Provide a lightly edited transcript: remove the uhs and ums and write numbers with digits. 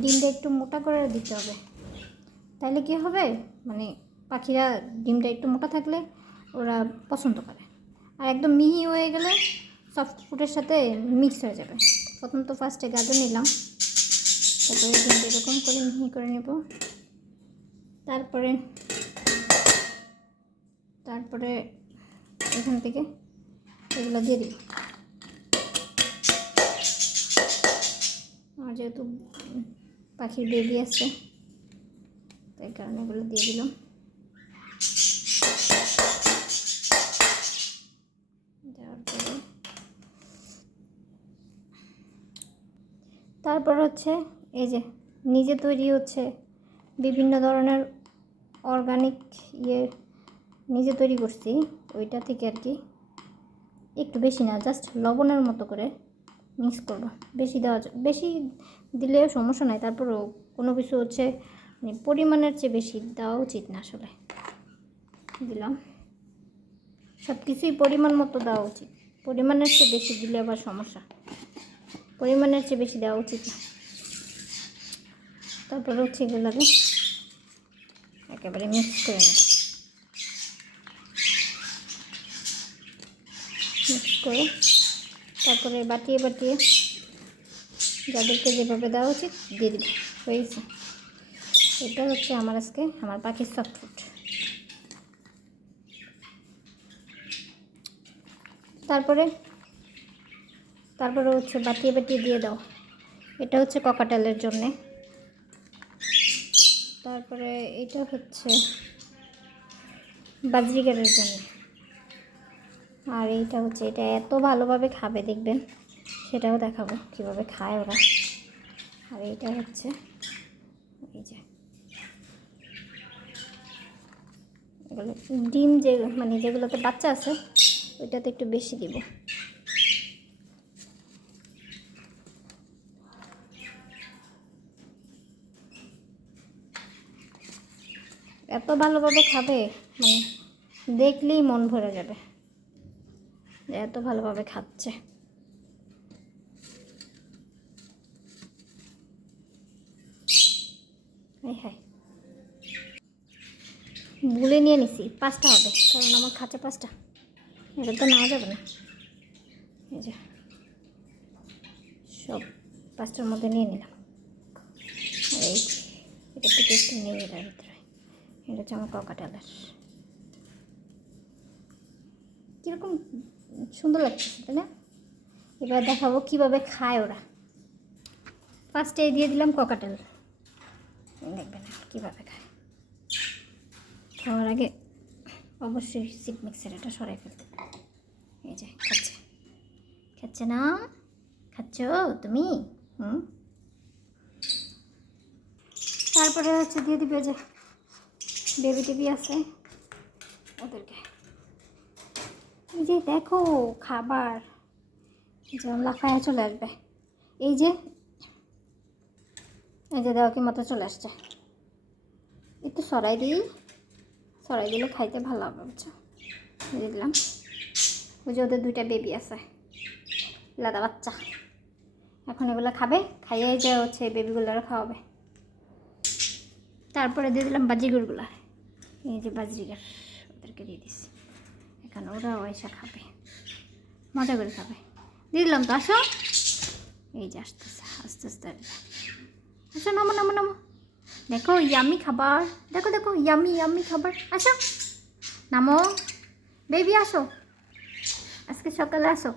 ডিমটা একটু মোটা করে দিতে হবে, তাহলে কী হবে মানে পাখিরা ডিমটা একটু মোটা থাকলে ওরা পছন্দ করে, আর একদম মিহি হয়ে গেলে সফট ফুডের সাথে মিক্স হয়ে যাবে। প্রথম তো ফার্স্টে গাজর নিলাম, তারপরে ডিমটা এরকম করে মিহি করে নেব, তারপরে এখান থেকে এগুলো দিয়ে দিব। আমার যেহেতু পাখির বেবি আছে তাই কারণে এগুলো দিয়ে দিলাম। তারপর হচ্ছে এই যে নিজে তৈরি হচ্ছে বিভিন্ন ধরনের অর্গানিক নিজে তৈরি করছি, ওইটা থেকে আর কি একটু বেশি না, জাস্ট লবণের মতো করে মিক্স করব। বেশি দিলেও সমস্যা নাই, তারপরেও কোনো কিছু হচ্ছে মানে পরিমাণের চেয়ে বেশি দেওয়া উচিত না, আসলে দিলাম। সব কিছুই পরিমাণ মতো দেওয়া উচিত, পরিমাণের চেয়ে বেশি দিলে আবার সমস্যা, পরিমাণের চেয়ে বেশি দেওয়া উচিত না। তারপরে হচ্ছে এগুলোকে একেবারে মিক্স করে নেব, মিক্স করে তারপরে বাটিয়ে যাদেরকে যেভাবে দেওয়া উচিত দিয়ে দিবে, হয়েছে। এটা হচ্ছে আমার আজকে আমার পাখির সফট ফুড। তারপরে হচ্ছে বাটিয়ে দিয়ে দাও, এটা হচ্ছে ককাটেলের জন্যে। তারপরে এটা হচ্ছে বাজরিগারের জন্য, আর এইটা হচ্ছে এটা এত ভালোভাবে খাবে দেখবেন, সেটাও দেখাবো কীভাবে খায় ওরা। আর এইটা হচ্ছে এই যে এগুলো ডিম, যে মানে যেগুলোতে বাচ্চা আছে ওইটাতে একটু বেশি দিব। এত ভালোভাবে খাবে মানে দেখলেই মন ভরে যাবে যে এত ভালোভাবে খাচ্ছে। হ্যাঁ, গুলে নিয়ে নিছি, 5টা হবে কারণ আমার খাঁচা 5টা, এটা তো নেওয়া যাবে না। এই যে সব 5টার মধ্যে নিয়ে নিলাম। আর এই এটা থেকে একটু নেই এটার ভিতরে, এটা হচ্ছে আমার ককাটেলের। কীরকম সুন্দর লাগছে তাই না? এবার দেখাবো কীভাবে খায় ওরা। ফার্স্টে দিয়ে দিলাম ককাটেল, দেখবেন কীভাবে খায়। খাওয়ার আগে অবশ্যই সিড মিক্সার এটা সরাই ফেলতে। এই যে খাচ্ছে না, খাচ্ছ তুমি? তারপরে হচ্ছে দিয়ে দিবে যে বেবি টেবি আছে ওদেরকে। এই যে দেখো খাবার যেমন লাফায় চলে আসবে, এই যে দেওয়া কি মতো চলে আসছে। একটু সরাই দিলে খাইতে ভালো হবে, বুঝছো? দিয়ে দিলাম। ওই যে ওদের 2টা বেবি আছে, লাদা বাচ্চা, এখন এগুলো খাবে, খাইয়ে যে হচ্ছে বেবিগুলোরও খাওয়াবে। তারপরে দিয়ে দিলাম বাজিগুরগুলা, এই যে বাজরিগার ওদেরকে দিয়ে দিচ্ছি। এখন ওরা ওইসা খাবে, মজা করে খাবে। দিয়ে দিলাম তো, আসো। এই যে আসতেছে আস্তে আস্তে, আসো নামো। দেখো ইয়ামি খাবার, দেখো ইয়ামি খাবার। আসো নামো বেবি, আসো আজকে সকালে আসো।